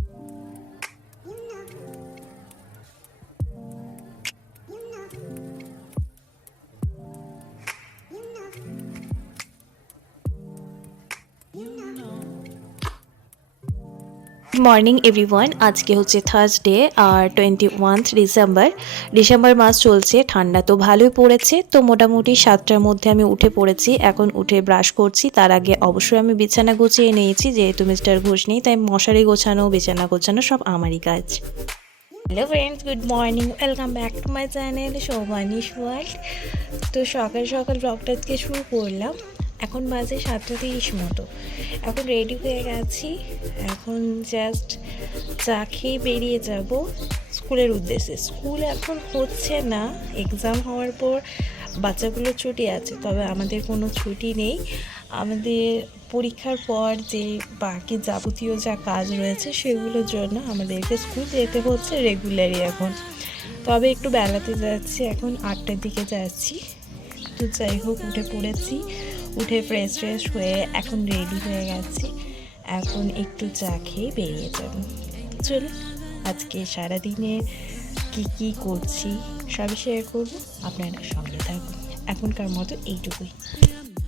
you morning everyone আজকে হচ্ছে Thursday আর টোয়েন্টি ওয়ান্থ ডিসেম্বর ডিসেম্বর মাস চলছে, ঠান্ডা তো ভালোই পড়েছে। তো মোটামুটি সাতটার মধ্যে আমি উঠে পড়েছি। এখন উঠে ব্রাশ করছি। তার আগে অবশ্যই আমি বিছানা গুছিয়ে নিয়েছি, যেহেতু মিস্টার ঘোষ নেই, তাই মশারি গোছানো, বিছানা গোছানো সব আমারই কাজ। Hello friends good morning welcome back to my channel Shobhanish world তো সকাল সকাল ব্লগটা আজকে শুরু করলাম। এখন বাজে সাতটা তিরিশ মতো। এখন রেডি হয়ে গেছি। এখন জাস্ট চা খেয়ে বেরিয়ে যাব স্কুলের উদ্দেশ্যে। স্কুল এখন হচ্ছে না। এক্সাম হওয়ার পর বাচ্চাগুলো ছুটি আছে, তবে আমাদের কোনো ছুটি নেই। আমাদের পরীক্ষার পর যে বাকি যাবতীয় যা কাজ রয়েছে সেগুলোর জন্য আমাদেরকে স্কুল যেতে হচ্ছে রেগুলারই এখন। তবে একটু বেলাতে যাচ্ছি, এখন আটটার দিকে যাচ্ছি। তো যাই হোক, উঠে পড়েছি। উঠে ফ্রেশ ফ্রেশ হয়ে এখন রেডি হয়ে গেছি। এখন একটু চা খেয়ে বেরিয়ে যাব। চলুন, আজকে সারাদিনে কি কি করছি সবই শেয়ার করব। আপনারা সঙ্গে থাকুন। এখনকার মতো এইটুকুই।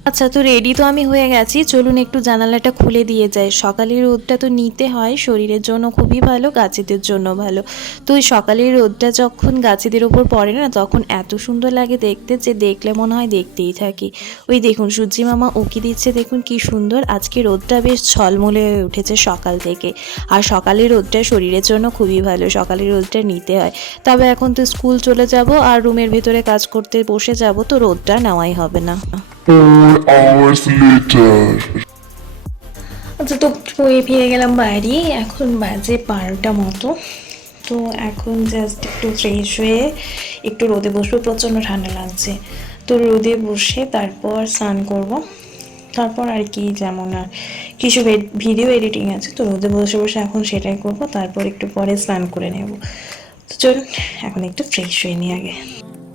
আচ্ছা তো রেডি তো আমি হয়ে গেছি। চলুন একটু জানালাটা খুলে দিয়ে যাই। সকালের রোদটা তো নিতে হয়, শরীরের জন্য খুবই ভালো, গাছেদের জন্য ভালো। তো ওই সকালের রোদটা যখন গাছেদের ওপর পড়ে না, তখন এত সুন্দর লাগে দেখতে যে দেখলে মনে হয় দেখতেই থাকি। ওই দেখুন, সূর্যি মামা উকি দিচ্ছে, দেখুন কি সুন্দর। আজকে রোদটা বেশ ছলমলে হয়ে উঠেছে সকাল থেকে। আর সকালের রোদটা শরীরের জন্য খুবই ভালো, সকালের রোদটা নিতে হয়। তবে এখন তো স্কুল চলে যাব, আর রুমের ভেতরে কাজ করতে বসে যাব, তো রোদটা নেওয়াই হবে না। Four hours later. আচ্ছা তো শুয়ে ফিরে গেলাম বাড়ি এখন বাজে বারোটা মতো। তো এখন জাস্ট একটু ফ্রেশ হয়ে একটু রোদে বসবো, প্রচণ্ড ঠান্ডা লাগছে। তো রোদে বসে তারপর স্নান করব। তারপর আর কি যেমন আর কিছু ভিডিও এডিটিং আছে, তো রোদে বসে বসে এখন সেটাই করব। তারপর একটু পরে স্নান করে নেব। তো চলুন, এখন একটু ফ্রেশ হয়ে নিই আগে।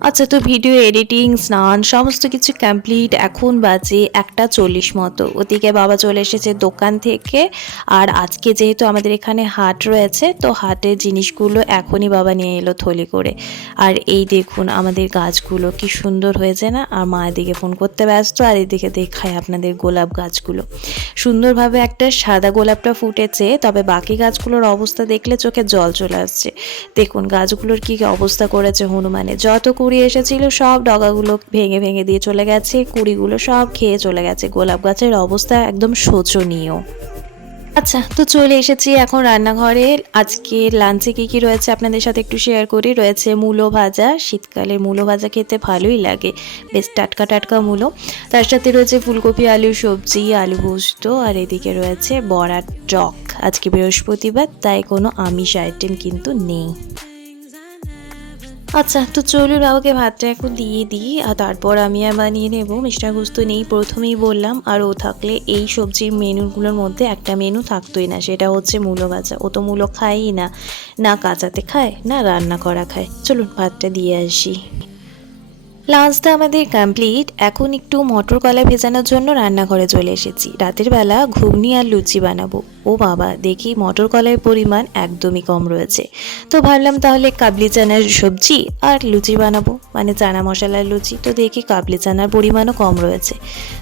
আচ্ছা তো ভিডিও এডিটিং, স্নান, সমস্ত কিছু কমপ্লিট এখন বাজে একটা চল্লিশ মতো। ওদিকে বাবা চলে এসেছে দোকান থেকে। আর আজকে যেহেতু আমাদের এখানে হাট রয়েছে, তো হাটের জিনিসগুলো এখনই বাবা নিয়ে এলো থলি করে। আর এই দেখুন আমাদের গাছগুলো কি সুন্দর হয়েছে না? আর মা এদিকে ফোন করতে ব্যস্ত, আর এদিকে দেখায় আপনাদের গোলাপ গাছগুলো। সুন্দরভাবে একটা সাদা গোলাপটা ফুটেছে, তবে বাকি গাছগুলোর অবস্থা দেখলে চোখে জল চলে আসছে। দেখুন গাছগুলোর কি অবস্থা করেছে হনুমানে। যত কুড়ি এসেছিল সব, ডগাগুলো ভেঙে ভেঙে দিয়ে চলে গেছে, কুড়িগুলো সব খেয়ে চলে গেছে। গোলাপ গাছের অবস্থা একদম শোচনীয়। আচ্ছা তো চলে এসেছি এখন রান্নাঘরে। আজকে লাঞ্চে কী কী রয়েছে আপনাদের সাথে একটু শেয়ার করি। রয়েছে মূলো ভাজা। শীতকালের মূলো ভাজা খেতে ভালোই লাগে। বেশ টাটকা টাটকা মূলো। তার সাথে রয়েছে ফুলকপি, আলু, সবজি, আলু পোস্ত আর এদিকে রয়েছে বড়ার টক। আজকে বৃহস্পতিবার, তাই কোনো আমিষ আইটেম কিন্তু নেই। আচ্ছা তো চলুন বাবাকে ভাতটা এখন দিয়ে দিই, আর তারপর আমি আর বানিয়ে নেব। মিষ্টার গুস্ত নেই, প্রথমেই বললাম, আর ও থাকলে এই সবজির মেনুগুলোর মধ্যে একটা মেনু থাকতোই না, সেটা হচ্ছে মূলো ভাজা। ও তো মূলো খায়ই না না কাঁচাতে খায়, না রান্না করা খায়। চলুন ভাতটা দিয়ে আসি। লাঞ্চটা আমাদের কমপ্লিট এখন একটু মটর কলা ভেজানোর জন্য রান্নাঘরে চলে এসেছি। রাতের বেলা ঘুগনি আর লুচি বানাবো। ও বাবা, দেখি মটর কলার পরিমাণ একদমই কম রয়েছে। তো ভাবলাম তাহলে কাবলি চানার সবজি আর লুচি বানাবো। মানে চানা মশলার লুচি। তো দেখি কাবলি চানার পরিমাণও কম রয়েছে।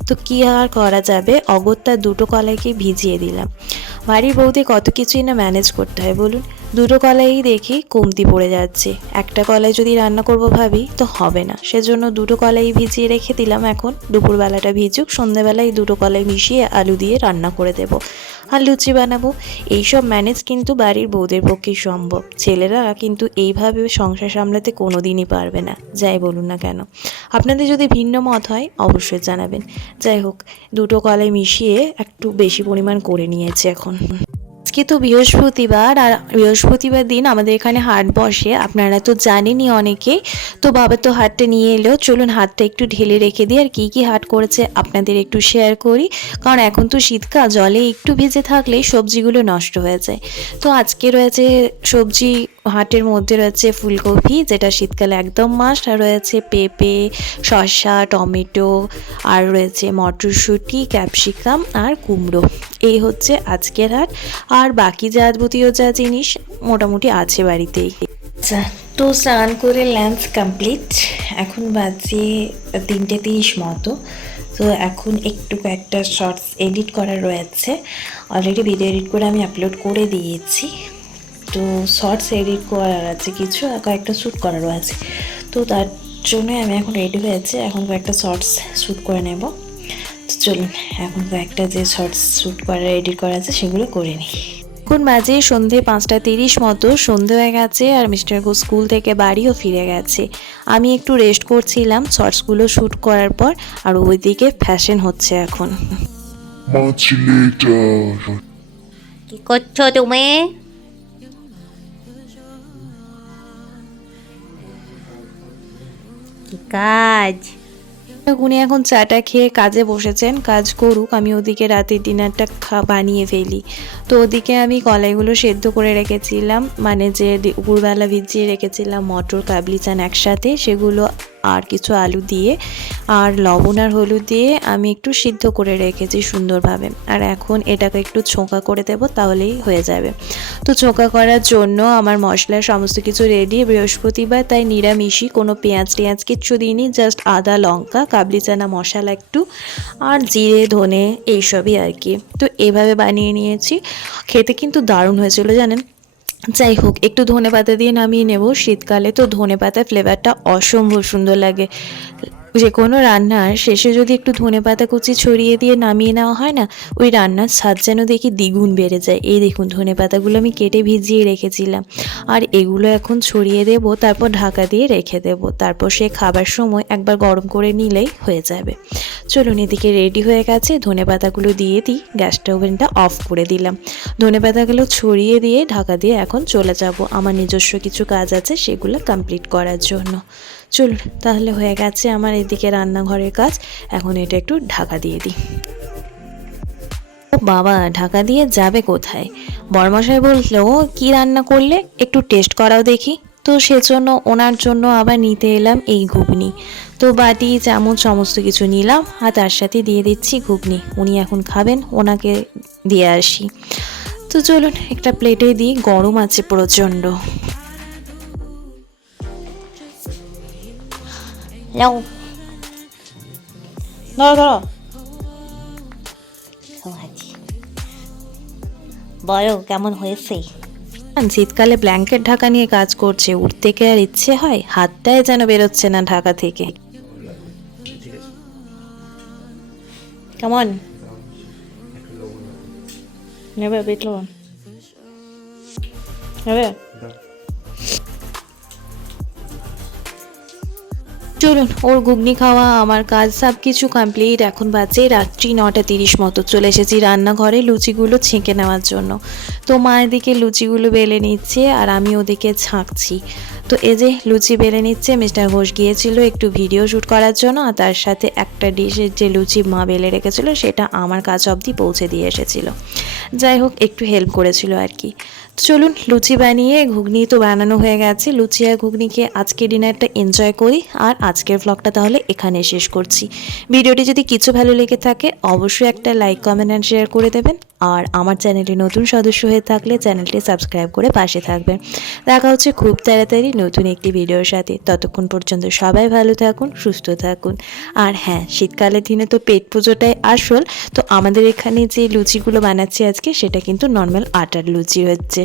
তো কী আর করা যাবে? অগত্যা দুটো কলাইকে ভিজিয়ে দিলাম। বাড়ির বৌদি কত কিছুই না ম্যানেজ করতে হয়, বলুন? দুটো কলাই দেখি কমতি পড়ে যাচ্ছে। একটা কলাই যদি রান্না করব ভাবি, তো হবে না। সেজন্য দুটো কলাই ভিজিয়ে রেখে দিলাম এখন। দুপুরবেলাটা ভিজুক সন্ধেবেলায় দুটো কলাই মিশিয়ে আলু দিয়ে রান্না করে দেব। আর লুচি বানাবো। এইসব ম্যানেজ কিন্তু বাড়ির বউদের পক্ষে সম্ভব। ছেলেরা কিন্তু এইভাবে সংসার সামলাতে কোনো দিনই পারবে না। যাই বলুন না কেন। আপনাদের যদি ভিন্ন মত হয়, অবশ্যই জানাবেন। যাই হোক, দুটো কলে মিশিয়ে একটু বেশি পরিমাণ করে নিয়েছি এখন। আজকে তো বৃহস্পতিবার আর বৃহস্পতিবার দিন আমাদের এখানে হাট বসে। আপনারা তো জানেনই অনেকে। তো বাবা তো হাটটা নিয়ে এলো। চলুন হাতটা একটু ঢেলে রেখে দিই। আর কী কী হাট করেছে আপনাদের একটু শেয়ার করি। কারণ এখন তো শীতকাল, জলে একটু ভিজে থাকলে সবজিগুলো নষ্ট হয়ে যায়। তো আজকে রয়েছে সবজি হাটের মধ্যে রয়েছে ফুলকপি, যেটা শীতকালে একদম মাস্ট আর রয়েছে পেঁপে, শসা, টমেটো, আর রয়েছে মটরশুঁটি, ক্যাপসিকাম আর কুমড়ো। এই হচ্ছে আজকের হাট। আর বাকি যাবতীয় যা জিনিস মোটামুটি আছে বাড়িতেই। আচ্ছা তো স্নান করে ল্যান্স কমপ্লিট এখন বাজে তিনটে তিরিশ মতো। তো এখন একটু কয়েকটা শর্টস এডিট করা রয়েছে। অলরেডি ভিডিও এডিট করে আমি আপলোড করে দিয়েছি। তো শর্টস এডিট করার আছে কিছু আর কয়েকটা শ্যুট করারও আছে। তো তার জন্য আমি এখন রেডি হয়েছে এখন কয়েকটা শর্টস শ্যুট করে নেব। তো চলুন এখন কয়েকটা যে শর্টস শ্যুট করার এডিট করা আছে সেগুলো করে নিই। এখন বাজে সন্ধে পাঁচটা তিরিশ মতো সন্ধে হয়ে গেছে আর মিস্টার গো স্কুল থেকে বাড়িও ফিরে গেছে। আমি একটু রেস্ট করছিলাম শর্টসগুলো শ্যুট করার পর আর ওইদিকে ফ্যাশন হচ্ছে এখন। কি করছ তুমি? কাজ। উনি এখন চাটা খেয়ে কাজে বসেছেন, কাজ করুক, আমি ওদিকে রাতের ডিনারটা খা, বানিয়ে ফেলি। তো ওদিকে আমি কলাইগুলো সেদ্ধ করে রেখেছিলাম মানে যে দুপুরবেলা ভিজিয়ে রেখেছিলাম, মটর, কাবলি চান একসাথে, সেগুলো আর কিছু আলু দিয়ে আর লবণ আর হলুদ দিয়ে আমি একটু সিদ্ধ করে রেখেছি সুন্দরভাবে। আর এখন এটাকে একটু ছোঁকা করে দেবো, তাহলেই হয়ে যাবে। তো ছোঁকা করার জন্য আমার মশলা সমস্ত কিছু রেডি বৃহস্পতিবার তাই নিরামিষই, কোনো পেঁয়াজ টেঁয়াজ কিচ্ছু দিইনি জাস্ট আদা, লঙ্কা, কাবলি চানা মশলা একটু, আর জিরে, ধনে, এইসবই আর কি। তো এভাবে বানিয়ে নিয়েছি। খেতে কিন্তু দারুণ হয়েছিল জানেন? যাই হোক একটু ধনে পাতা দিয়ে নামিয়ে নেব। শীতকালে তো ধনে পাতার ফ্লেভারটা অসম্ভব সুন্দর লাগে। যে কোনো রান্নার শেষে যদি একটু ধনে পাতা কুচি ছড়িয়ে দিয়ে নামিয়ে নেওয়া হয় না, ওই রান্নার স্বাদ যেন দেখি দ্বিগুণ বেড়ে যায়। এই দেখুন ধনে পাতাগুলো আমি কেটে ভিজিয়ে রেখেছিলাম। আর এগুলো এখন ছড়িয়ে দেব, তারপর ঢাকা দিয়ে রেখে দেব। তারপর সে খাবার সময় একবার গরম করে নিলেই হয়ে যাবে। চলুন এদিকে রেডি হয়ে গেছে। ধনে পাতাগুলো দিয়ে দিই গ্যাসটা ওভেনটা অফ করে দিলাম। ধনে পাতাগুলো ছড়িয়ে দিয়ে ঢাকা দিয়ে এখন চলে যাব। আমার নিজস্ব কিছু কাজ আছে, সেগুলো কমপ্লিট করার জন্য। চলুন, তাহলে হয়ে গেছে আমার এদিকে রান্নাঘরের কাজ। এখন এটা একটু ঢাকা দিয়ে দিই। ও বাবা, ঢাকা দিয়ে যাবে কোথায়? বরমশাই বলল কি রান্না করলে? একটু টেস্ট করাও দেখি। তো সেজন্য ওনার জন্য আবার নিতে এলাম এই ঘুগনি। তো বাটি চামচ সমস্ত কিছু নিলাম আর তার সাথে দিয়ে দিচ্ছি ঘুগনি। উনি এখন খাবেন ওনাকে দিয়ে আসি। তো চলুন একটা প্লেটে দিই গরম আছে প্রচণ্ড। নাও। ধরো ধরো। বলো কেমন হয়েছে? শীতকালে ব্ল্যাঙ্কেট ঢাকা নিয়ে কাজ করছে উঠতে কে আর ইচ্ছে হয়? হাতটায় যেন বেরোচ্ছে না ঢাকা থেকে। কেমন নেবে বিট লবণ নেবে চলুন, ওর ঘুগনি খাওয়া, আমার কাজ সব কিছু কমপ্লিট এখন বাজে রাত্রি নটা তিরিশ মতো। চলে এসেছি রান্নাঘরে লুচিগুলো ছেঁকে নেওয়ার জন্য। তো মা এদিকে লুচিগুলো বেলে নিচ্ছে আর আমি ওদিকে ছাঁকছি। তো এই যে লুচি বেলে নিচ্ছে, মিস্টার ঘোষ গিয়েছিল একটু ভিডিও শ্যুট করার জন্য আর তার সাথে একটা ডিশের যে লুচি মা বেলে রেখেছিল, সেটা আমার কাছে অবধি পৌঁছে দিয়ে এসেছিল। যাই হোক, একটু হেল্প করেছিল আর কি। চলুন লুচি বানিয়ে ঘুগনি তো বানানো হয়ে গেছে। লুচি আর ঘুগনিকে আজকে ডিনারটা এনজয় করি। আর আজকের ব্লগটা তাহলে এখানে শেষ করছি। ভিডিওটি যদি কিছু ভালো লেগে থাকে, অবশ্যই একটা লাইক কমেন্ট অ্যান্ড শেয়ার করে দেবেন। আর আমার চ্যানেলে নতুন সদস্য হয়ে থাকলে চ্যানেলটি সাবস্ক্রাইব করে পাশে থাকবেন। দেখা হচ্ছে খুব তাড়াতাড়ি নতুন একটি ভিডিওর সাথে। ততক্ষণ পর্যন্ত সবাই ভালো থাকুন, সুস্থ থাকুন। আর হ্যাঁ শীতকালের দিনে তো পেট পুজোটাই আসল। তো আমাদের এখানে যে লুচিগুলো বানাচ্ছি আজকে, সেটা কিন্তু নর্মাল আটার লুচি হচ্ছে।